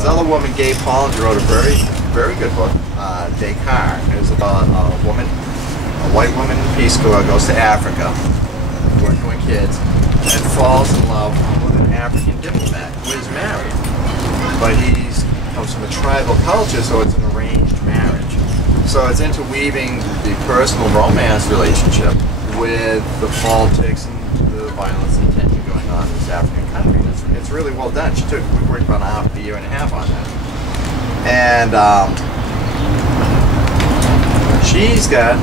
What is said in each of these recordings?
This other woman, Gay Collins, wrote a very, very good book, Descartes. It was about a woman, a white woman in Peace Corps, goes to Africa, working with kids, and falls in love with an African diplomat who is married. But he comes from a tribal culture, so it's an arranged marriage. So it's interweaving the personal romance relationship with the politics and the violence and tension going on in this African country. It's really well done. We worked about a year and a half on that. And she's got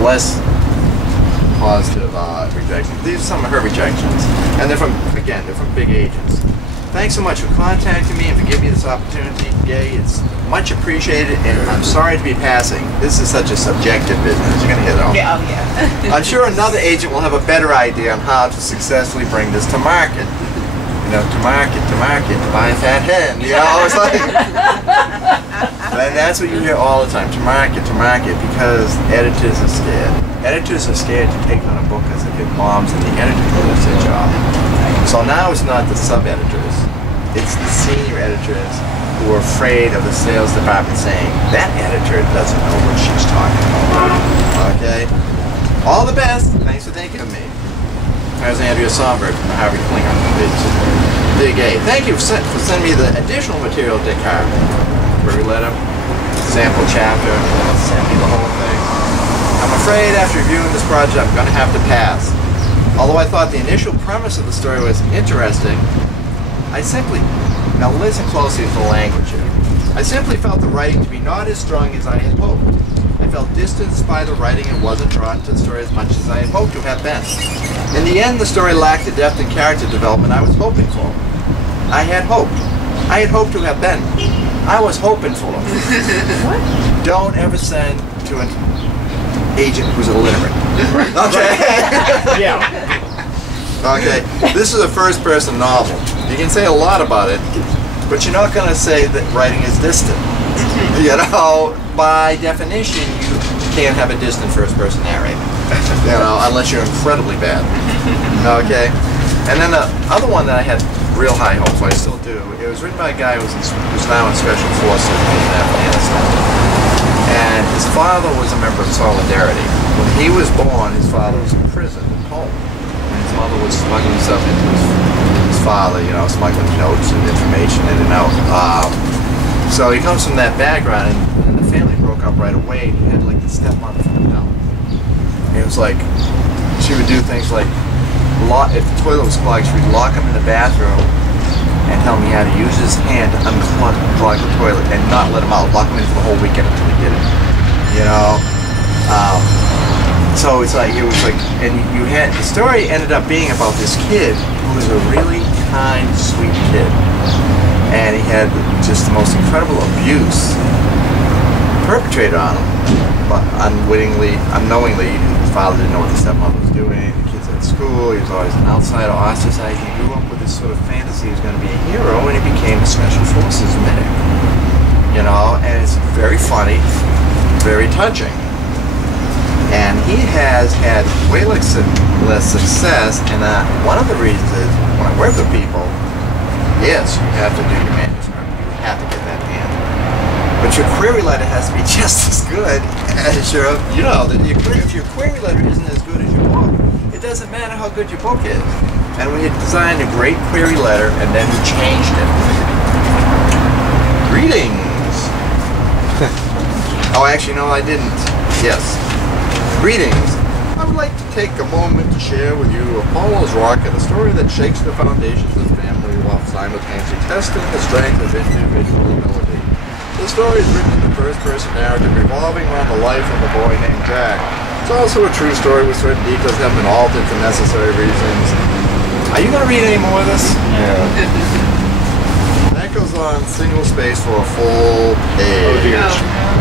less positive rejections. These are some of her rejections. And they're from, again, they're from big agents. Thanks so much for contacting me and for giving me this opportunity, Gay. It's much appreciated, and I'm sorry to be passing. This is such a subjective business. You're going to hit it all. Yeah, oh yeah. I'm sure another agent will have a better idea on how to successfully bring this to market. You know, to market, to buy a fat hen. You know, it's like... And that's what you hear all the time, to market, because editors are scared. Editors are scared to take on a book because if it bombs and the editor loses their job. So now it's not the sub-editors, it's the senior editors who are afraid of the sales department saying, that editor doesn't know what she's talking about. Okay? All the best. Thanks for thinking of me. There's Andrea Somberg from the Harvard Klingon. Big A. Thank you for sending me the additional material, Descartes. Query letter, sample chapter, send me the whole thing. I'm afraid after reviewing this project, I'm going to have to pass. Although I thought the initial premise of the story was interesting, now listen closely to the language here. I simply felt the writing to be not as strong as I had hoped. I felt distanced by the writing and wasn't drawn to the story as much as I had hoped to have been. In the end, the story lacked the depth and character development I was hoping for. I had hoped to have been. I was hoping for. What? Don't ever send to an agent who's illiterate. Okay? Yeah. Okay. This is a first-person novel. You can say a lot about it, but you're not going to say that writing is distant. You know, by definition, you can't have a distant first-person narrator. You know, unless you're incredibly bad. Okay? And then the other one that I had real high hopes for, I still do, it was written by a guy who's now in Special Forces in Afghanistan. And his father was a member of Solidarity. When he was born, his father was in prison at home. And his mother was smuggling stuff into his father, you know, smuggling notes and information in and out. So he comes from that background, and the family broke up right away, and he had like the stepmother from hell. And it was like, she would do things like, if the toilet was clogged, she would lock him in the bathroom and tell me how to use his hand to unclog the toilet and not let him out, lock him in for the whole weekend until he did it. You know? So it was like, and the story ended up being about this kid who was a really kind, sweet kid. And he had just the most incredible abuse perpetrated on him. But unknowingly, his father didn't know what the stepmother was doing. The kids at school, he was always an outsider, ostracized. He grew up with this sort of fantasy he was going to be a hero, and he became a Special Forces medic. You know, and it's very funny, very touching. And he has had way less success, and one of the reasons is, when I work with people, yes, you have to do your manuscript. You have to get that in. But your query letter has to be just as good as your, you know, if your query letter isn't as good as your book, it doesn't matter how good your book is. And we had designed a great query letter, and then we changed it. Greetings. Oh, actually, no, I didn't. Yes. Greetings. I would like to take a moment to share with you Apollo's Rocket, a story that shakes the foundations of the family while simultaneously testing the strength of individual ability. The story is written in the first-person narrative revolving around the life of a boy named Jack. It's also a true story with certain details that have been altered for necessary reasons. Are you going to read any more of this? Yeah. That goes on single space for a full page.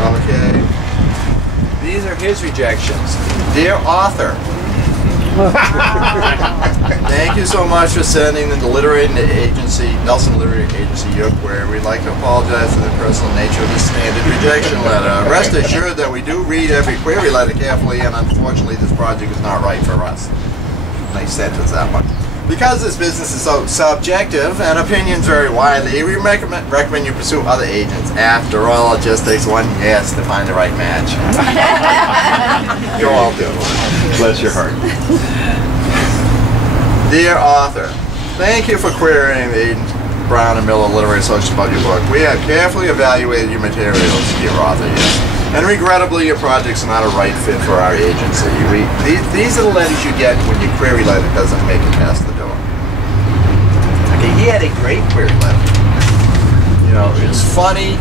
Oh, okay. These are his rejections. Dear author, thank you so much for sending the literary agency, Nelson Literary Agency, your query. We'd like to apologize for the personal nature of this standard rejection letter. Rest assured that we do read every query letter carefully, and unfortunately this project is not right for us. Nice sentence, that one. Because this business is so subjective and opinions vary widely, we recommend you pursue other agents. After all, it just takes one yes to find the right match. You all do. Bless your heart. Dear author, thank you for querying the Brown and Miller Literary Associates about your book. We have carefully evaluated your materials, dear author, yes. And regrettably, your project's not a right fit for our agency. These are the letters you get when your query letter doesn't make it past the door. Okay, he had a great query letter. You know, it was funny,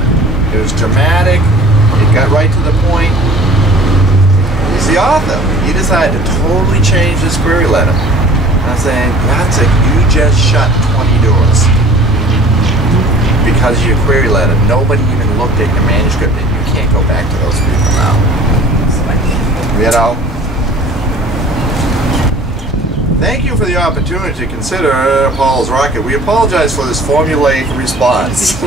it was dramatic, it got right to the point. He's the author. He decided to totally change this query letter. And I'm saying, that's it, you just shut 20 doors. Because of your query letter, nobody even looked at your manuscript, and you can't go back to those people now. You know? Thank you for the opportunity to consider Paul's Rocket. We apologize for this formulaic response.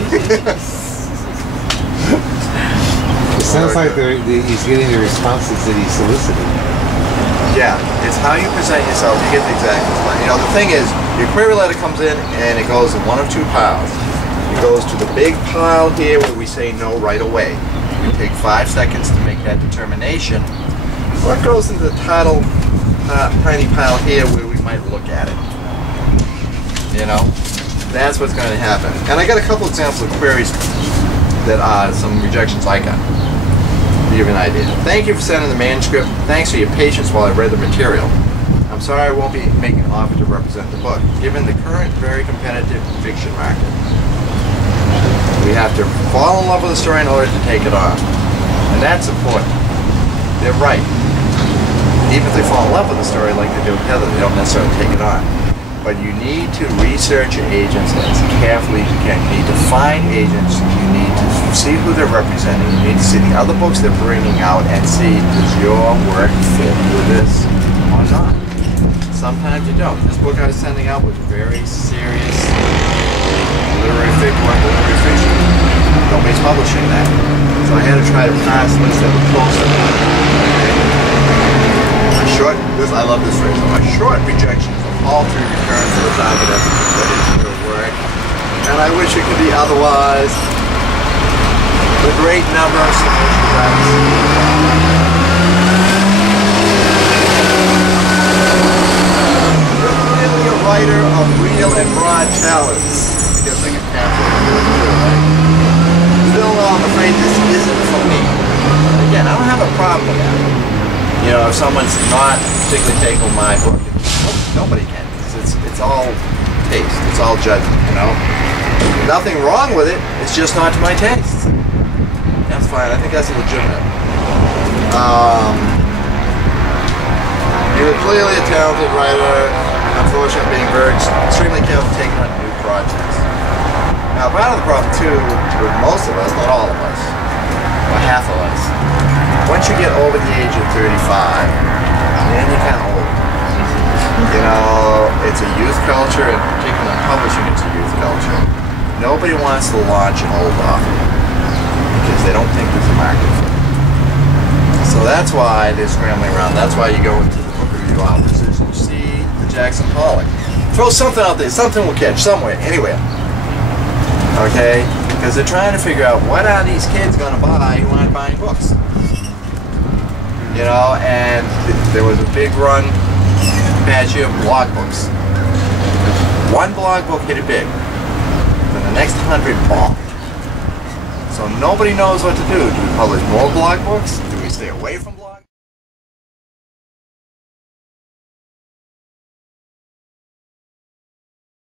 It sounds like he's getting the responses that he solicited. Yeah, it's how you present yourself. You get the exact response. You know, the thing is, your query letter comes in, and it goes in one of two piles. It goes to the big pile here where we say no right away. We take 5 seconds to make that determination. Or it goes into the title tiny pile here where we might look at it. You know? That's what's going to happen. And I got a couple examples of queries that are some rejections I got. To give you an idea. Thank you for sending the manuscript. Thanks for your patience while I read the material. I'm sorry I won't be making an offer to represent the book, given the current very competitive fiction market. We have to fall in love with the story in order to take it on. And that's important. They're right. Even if they fall in love with the story like they do with Heather, they don't necessarily take it on. But you need to research your agents as carefully as you can. You need to find agents. You need to see who they're representing. You need to see the other books they're bringing out and see, does your work fit with this or not? Sometimes you don't. This book I was sending out was very serious literary fiction. Nobody's publishing that. So I had to try to pass lists that were close to that. I love this phrase. My short rejections of all three returns to the target effort to put into your work. And I wish it could be otherwise. The great number of submissions I've received. You're clearly a writer of real and broad talents. Feels like a pamphlet. Still, I'm afraid this isn't for me. Again, I don't have a problem with that. You know, if someone's not particularly taking my book, nobody can. It's all taste. It's all judgment, you know? Nothing wrong with it. It's just not to my taste. That's fine. I think that's legitimate. You're clearly a talented writer. Unfortunately, being very extremely careful taking on new projects. Now, part of the problem, too, with most of us, not all of us, or half of us, once you get over the age of 35, then you're kind of old. You know, it's a youth culture, and particularly in publishing, it's a youth culture. Nobody wants to launch an old author because they don't think there's a market for it. So that's why they're scrambling around. That's why you go into the book review offices and you see the Jackson Pollock. Throw something out there. Something will catch somewhere, anywhere. Okay? Because they're trying to figure out what are these kids going to buy who aren't buying books. You know, and there was a big run past year of blog books. One blog book hit it big, then the next 100 bombed. So nobody knows what to do. Do we publish more blog books? Do we stay away from blog